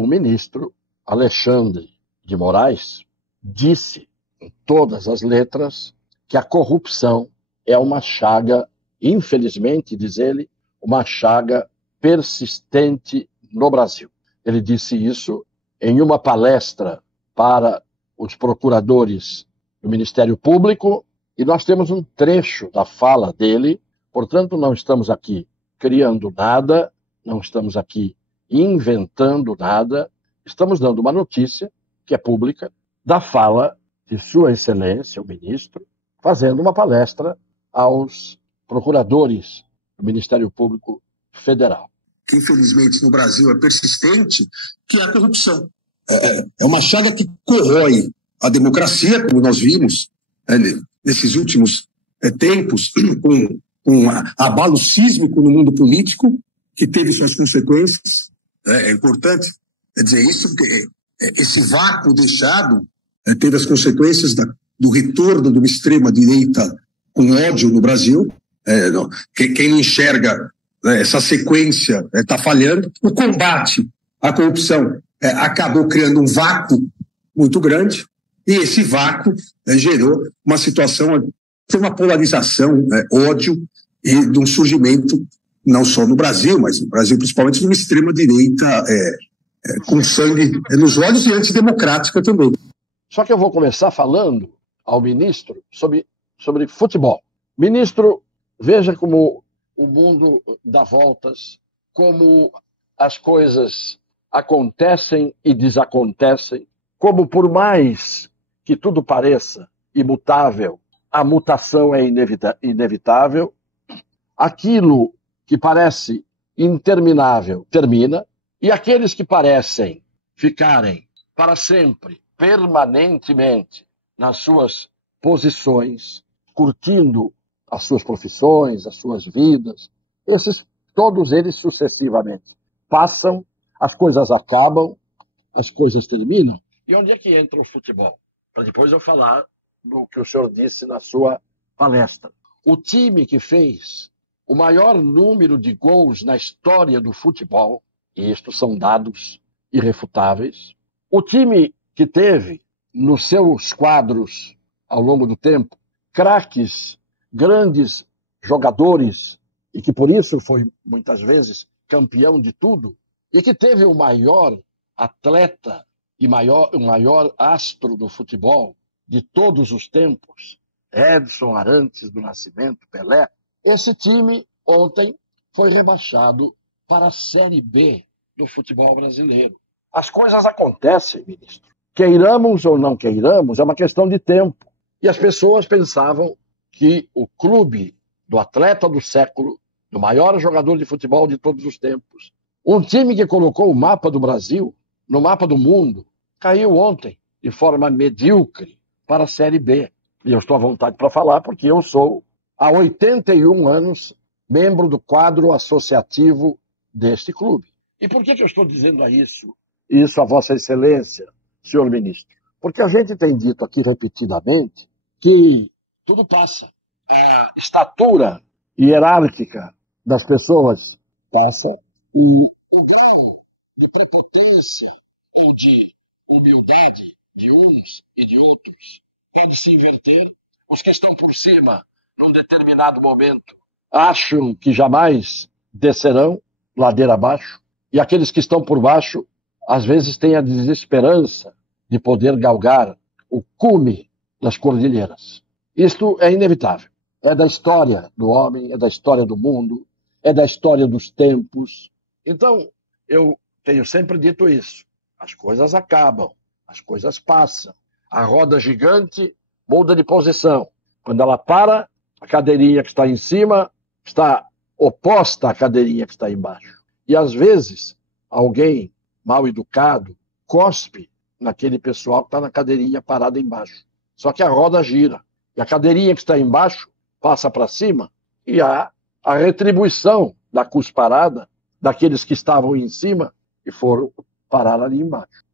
o ministro Alexandre de Moraes disse, em todas as letras, que a corrupção é uma chaga, infelizmente, diz ele, uma chaga persistente no Brasil. Ele disse isso em uma palestra para os procuradores do Ministério Público, e nós temos um trecho da fala dele, portanto, não estamos aqui criando nada, não estamos aqui inventando nada, estamos dando uma notícia, que é pública, da fala de Sua Excelência, o ministro, fazendo uma palestra aos procuradores do Ministério Público Federal. Que infelizmente no Brasil é persistente, que é a corrupção. É uma chaga que corrói a democracia, como nós vimos nesses últimos tempos, com um abalo sísmico no mundo político, que teve suas consequências. É importante dizer isso, porque esse vácuo deixado teve as consequências do retorno de uma extrema-direita com ódio no Brasil. Quem não enxerga essa sequência está falhando. O combate à corrupção acabou criando um vácuo muito grande, e esse vácuo gerou uma situação de uma polarização, ódio, e de um surgimento, não só no Brasil, mas no Brasil principalmente, de uma extrema-direita com sangue nos olhos e antidemocrática também. Só que eu vou começar falando ao ministro sobre futebol. Ministro, veja como o mundo dá voltas, como as coisas acontecem e desacontecem, como por mais que tudo pareça imutável, a mutação é inevitável, aquilo que parece interminável termina, e aqueles que parecem ficarem para sempre, permanentemente, nas suas posições, curtindo as suas profissões, as suas vidas, todos eles sucessivamente passam, as coisas acabam, as coisas terminam. E onde é que entra o futebol? Para depois eu falar do que o senhor disse na sua palestra. O time que fez o maior número de gols na história do futebol, e estes são dados irrefutáveis, o time que teve nos seus quadros, ao longo do tempo, craques, grandes jogadores, e que por isso foi, muitas vezes, campeão de tudo, e que teve o maior atleta e o maior astro do futebol de todos os tempos, Edson Arantes do Nascimento, Pelé, esse time ontem foi rebaixado para a Série B do futebol brasileiro. As coisas acontecem, ministro. Queiramos ou não queiramos, é uma questão de tempo. E as pessoas pensavam que o clube do atleta do século, do maior jogador de futebol de todos os tempos, um time que colocou o mapa do Brasil no mapa do mundo, caiu ontem de forma medíocre para a Série B. E eu estou à vontade para falar porque eu sou, há 81 anos, membro do quadro associativo deste clube. E por que eu estou dizendo isso a Vossa Excelência, senhor ministro? Porque a gente tem dito aqui repetidamente que tudo passa. A estatura hierárquica das pessoas passa e o grau de prepotência ou de humildade de uns e de outros pode se inverter. Os que estão por cima, num determinado momento, acham que jamais descerão ladeira abaixo, e aqueles que estão por baixo, às vezes, têm a desesperança de poder galgar o cume das cordilheiras. Isto é inevitável. É da história do homem, é da história do mundo, é da história dos tempos. Então, eu tenho sempre dito isso. As coisas acabam, as coisas passam. A roda gigante muda de posição. Quando ela para, a cadeirinha que está em cima está oposta à cadeirinha que está embaixo. E, às vezes, alguém mal educado cospe naquele pessoal que está na cadeirinha parada embaixo. Só que a roda gira. E a cadeirinha que está embaixo passa para cima e há a retribuição da cusparada daqueles que estavam em cima e foram parar ali embaixo.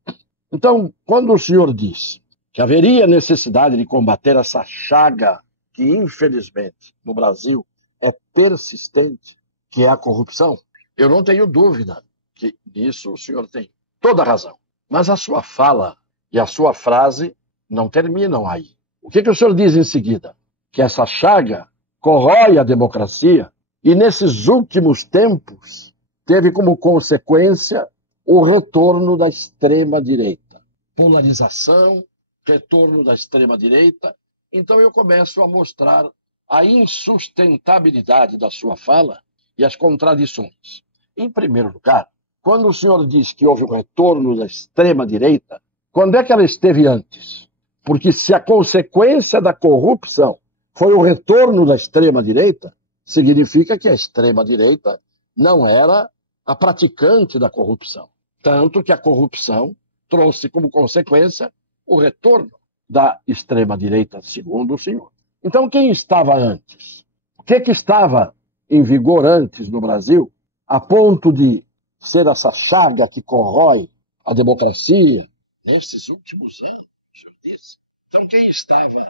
Então, quando o senhor diz que haveria necessidade de combater essa chaga que, infelizmente, no Brasil é persistente, que é a corrupção, eu não tenho dúvida que nisso o senhor tem toda a razão. Mas a sua fala e a sua frase não terminam aí. O que o senhor diz em seguida? Que essa chaga corrói a democracia e, nesses últimos tempos, teve como consequência o retorno da extrema-direita. Polarização, retorno da extrema-direita. Então eu começo a mostrar a insustentabilidade da sua fala e as contradições. Em primeiro lugar, quando o senhor diz que houve o retorno da extrema-direita, quando é que ela esteve antes? Porque se a consequência da corrupção foi o retorno da extrema-direita, significa que a extrema-direita não era a praticante da corrupção. Tanto que a corrupção trouxe como consequência o retorno da extrema-direita, segundo o senhor. Então, quem estava antes? O que estava em vigor antes no Brasil, a ponto de ser essa chaga que corrói a democracia? Nesses últimos anos, o senhor disse. Então, quem estava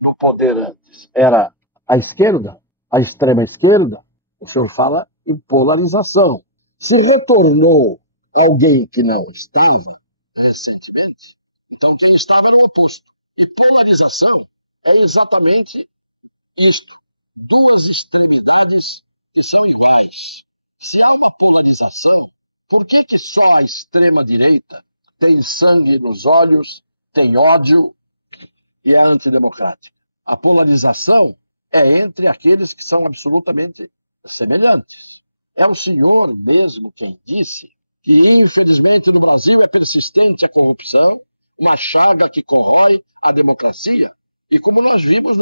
no poder antes? Era a esquerda, a extrema-esquerda. O senhor fala em polarização. Se retornou alguém que não estava recentemente, então quem estava era o oposto. E polarização é exatamente isto. Duas extremidades que são iguais. Se há uma polarização, por que só a extrema-direita tem sangue nos olhos, tem ódio e é antidemocrática? A polarização é entre aqueles que são absolutamente semelhantes. É o senhor mesmo quem disse que, infelizmente, no Brasil é persistente a corrupção, uma chaga que corrói a democracia. E como nós vimos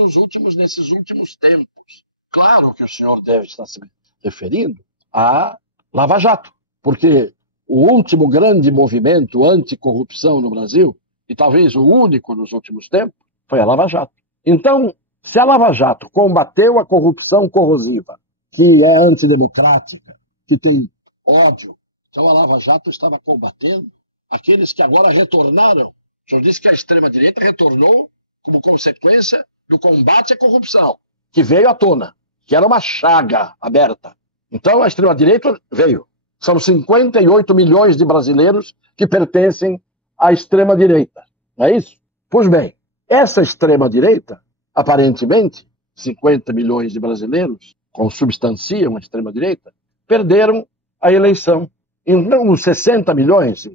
nesses últimos tempos. Claro que o senhor deve estar se referindo a Lava Jato, porque o último grande movimento anticorrupção no Brasil, e talvez o único nos últimos tempos, foi a Lava Jato. Então, se a Lava Jato combateu a corrupção corrosiva, que é antidemocrática, que tem ódio, então a Lava Jato estava combatendo aqueles que agora retornaram. O senhor disse que a extrema-direita retornou como consequência do combate à corrupção, que veio à tona, que era uma chaga aberta. Então a extrema-direita veio. São 58 milhões de brasileiros que pertencem à extrema-direita. Não é isso? Pois bem, essa extrema-direita, aparentemente, 50 milhões de brasileiros consubstanciam a extrema-direita, perderam a eleição. Então, os 60 milhões,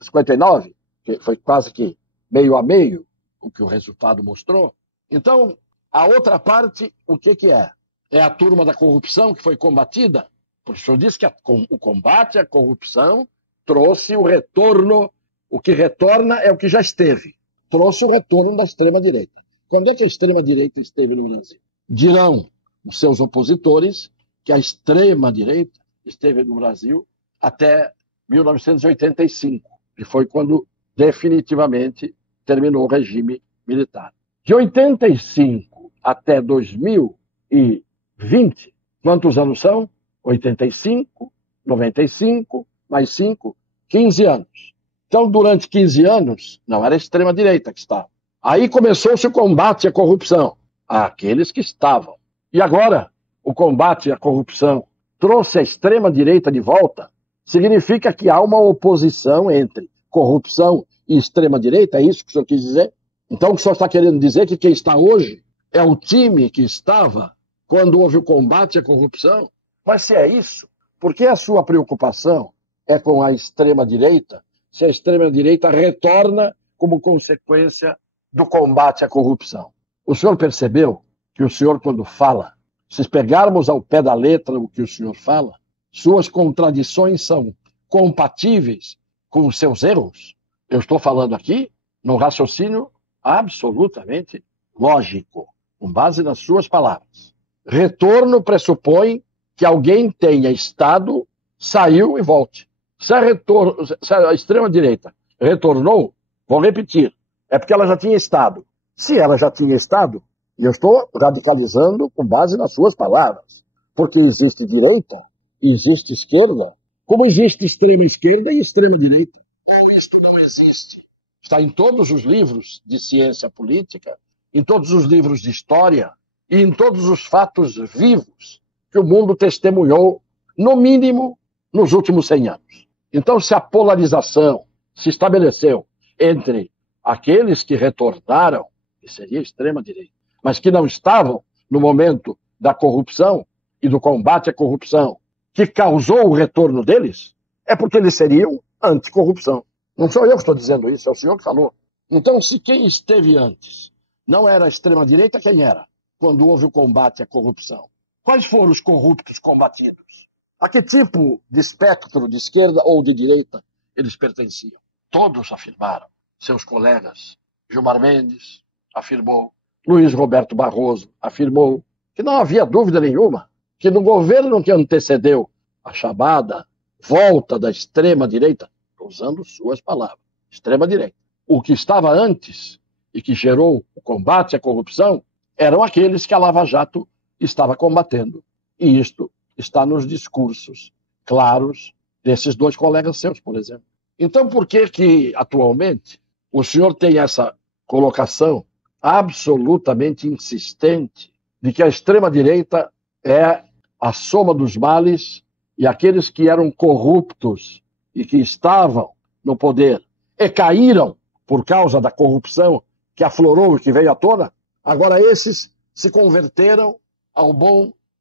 59, que foi quase que meio a meio, o que o resultado mostrou. Então, a outra parte, o que é? É a turma da corrupção que foi combatida? O senhor disse que o combate à corrupção trouxe o retorno. O que retorna é o que já esteve. Trouxe o retorno da extrema-direita. Quando é que a extrema-direita esteve no Brasil? Dirão os seus opositores que a extrema-direita esteve no Brasil até 1985, que foi quando definitivamente terminou o regime militar. De 85 até 2020, quantos anos são? 85, 95, mais 5, 15 anos. Então, durante 15 anos, não era a extrema-direita que estava. Aí começou-se o combate à corrupção, àqueles que estavam. E agora, o combate à corrupção trouxe a extrema-direita de volta, significa que há uma oposição entre corrupção e extrema-direita, é isso que o senhor quis dizer? Então o senhor está querendo dizer que quem está hoje é o time que estava quando houve o combate à corrupção? Mas se é isso, por que a sua preocupação é com a extrema-direita, se a extrema-direita retorna como consequência do combate à corrupção? O senhor percebeu que o senhor, quando fala, se pegarmos ao pé da letra o que o senhor fala, suas contradições são compatíveis com os seus erros? Eu estou falando aqui num raciocínio absolutamente lógico, com base nas suas palavras. Retorno pressupõe que alguém tenha estado, saiu e volte. Se a extrema-direita retornou, vou repetir, é porque ela já tinha estado. Se ela já tinha estado, e eu estou radicalizando com base nas suas palavras, porque existe direita, existe esquerda, como existe extrema-esquerda e extrema-direita. Ou isto não existe? Está em todos os livros de ciência política, em todos os livros de história e em todos os fatos vivos que o mundo testemunhou, no mínimo, nos últimos 100 anos. Então, se a polarização se estabeleceu entre aqueles que retornaram, que seria a extrema-direita, mas que não estavam no momento da corrupção e do combate à corrupção, que causou o retorno deles, é porque eles seriam anticorrupção. Não sou eu que estou dizendo isso, é o senhor que falou. Então, se quem esteve antes não era a extrema-direita, quem era? Quando houve o combate à corrupção. Quais foram os corruptos combatidos? A que tipo de espectro de esquerda ou de direita eles pertenciam? Todos afirmaram. Seus colegas. Gilmar Mendes afirmou. Luiz Roberto Barroso afirmou que não havia dúvida nenhuma que no governo que antecedeu a chamada volta da extrema-direita, usando suas palavras, extrema-direita, o que estava antes e que gerou o combate à corrupção eram aqueles que a Lava Jato estava combatendo. E isto está nos discursos claros desses dois colegas seus, por exemplo. Então, por que atualmente o senhor tem essa colocação absolutamente insistente de que a extrema-direita é a soma dos males e aqueles que eram corruptos e que estavam no poder e caíram por causa da corrupção que aflorou e que veio à tona, agora esses se converteram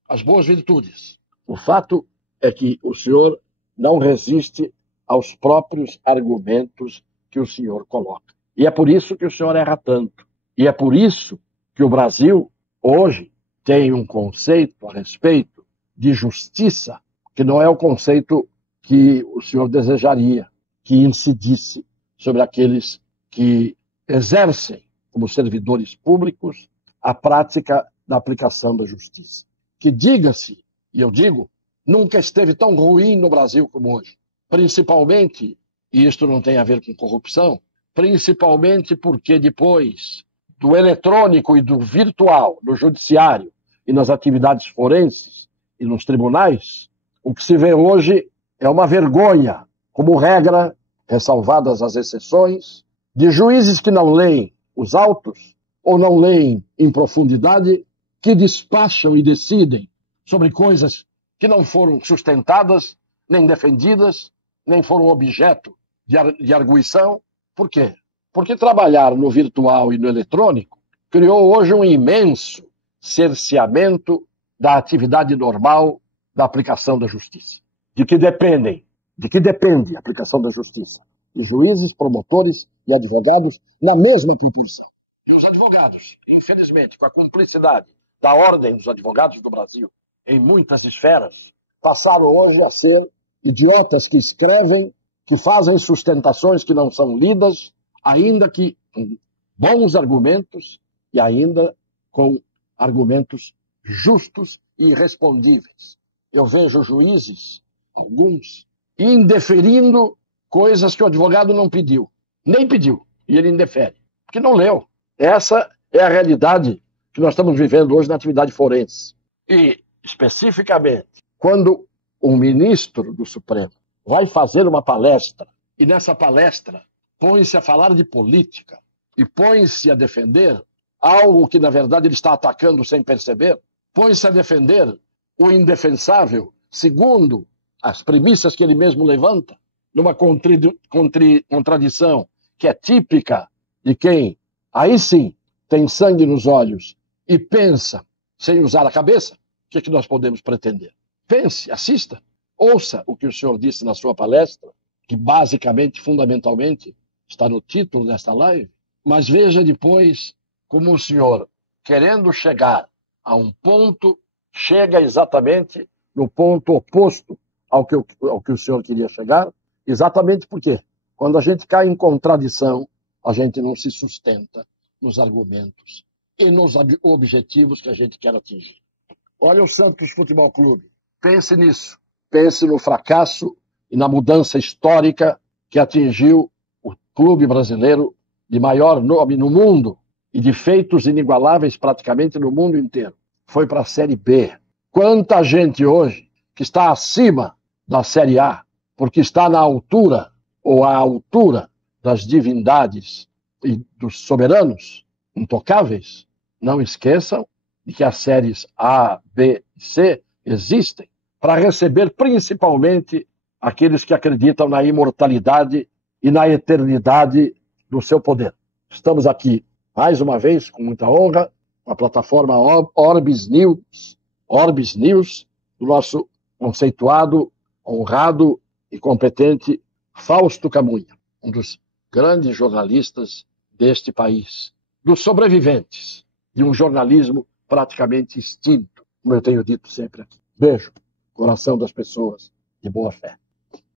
às boas virtudes. O fato é que o senhor não resiste aos próprios argumentos que o senhor coloca. E é por isso que o senhor erra tanto. E é por isso que o Brasil, hoje, tem um conceito a respeito de justiça que não é o conceito que o senhor desejaria que incidisse sobre aqueles que exercem, como servidores públicos, a prática da aplicação da justiça. Que diga-se, e eu digo, nunca esteve tão ruim no Brasil como hoje. Principalmente, e isto não tem a ver com corrupção, principalmente porque depois do eletrônico e do virtual, no judiciário e nas atividades forenses e nos tribunais, o que se vê hoje é uma vergonha, como regra, ressalvadas as exceções, de juízes que não leem os autos ou não leem em profundidade, que despacham e decidem sobre coisas que não foram sustentadas, nem defendidas, nem foram objeto de arguição. Por quê? Porque trabalhar no virtual e no eletrônico criou hoje um imenso cerceamento da atividade normal da aplicação da justiça. De que depende a aplicação da justiça? Os juízes, promotores e advogados na mesma proporção. E os advogados, infelizmente, com a cumplicidade da ordem dos advogados do Brasil, em muitas esferas, passaram hoje a ser idiotas que escrevem, que fazem sustentações que não são lidas, ainda que com bons argumentos e ainda com argumentos justos e irrespondíveis. Eu vejo juízes, alguns, indeferindo coisas que o advogado não pediu. Nem pediu, e ele indefere, porque não leu. Essa é a realidade que nós estamos vivendo hoje na atividade forense. E, especificamente, quando um ministro do Supremo vai fazer uma palestra, e nessa palestra põe-se a falar de política e põe-se a defender algo que, na verdade, ele está atacando sem perceber, põe-se a defender o indefensável, segundo as premissas que ele mesmo levanta, numa contradição que é típica de quem, aí sim, tem sangue nos olhos e pensa sem usar a cabeça, o que é que nós podemos pretender? Pense, assista, ouça o que o senhor disse na sua palestra, que basicamente, fundamentalmente, está no título desta live, mas veja depois como o senhor, querendo chegar a um ponto, chega exatamente no ponto oposto ao que o senhor queria chegar, exatamente porque, quando a gente cai em contradição, a gente não se sustenta nos argumentos e nos objetivos que a gente quer atingir. Olha o Santos Futebol Clube. Pense nisso. Pense no fracasso e na mudança histórica que atingiu o clube brasileiro de maior nome no mundo e de feitos inigualáveis praticamente no mundo inteiro. Foi para a Série B. Quanta gente hoje que está acima da Série A, porque está na altura ou à altura das divindades e dos soberanos intocáveis, não esqueçam de que as séries A, B e C existem para receber principalmente aqueles que acreditam na imortalidade e na eternidade do seu poder. Estamos aqui, mais uma vez, com muita honra, com a plataforma Orbis News, do nosso conceituado, honrado e competente Fausto Camunha, um dos grandes jornalistas deste país, dos sobreviventes de um jornalismo praticamente extinto, como eu tenho dito sempre aqui. Beijo, coração das pessoas de boa fé.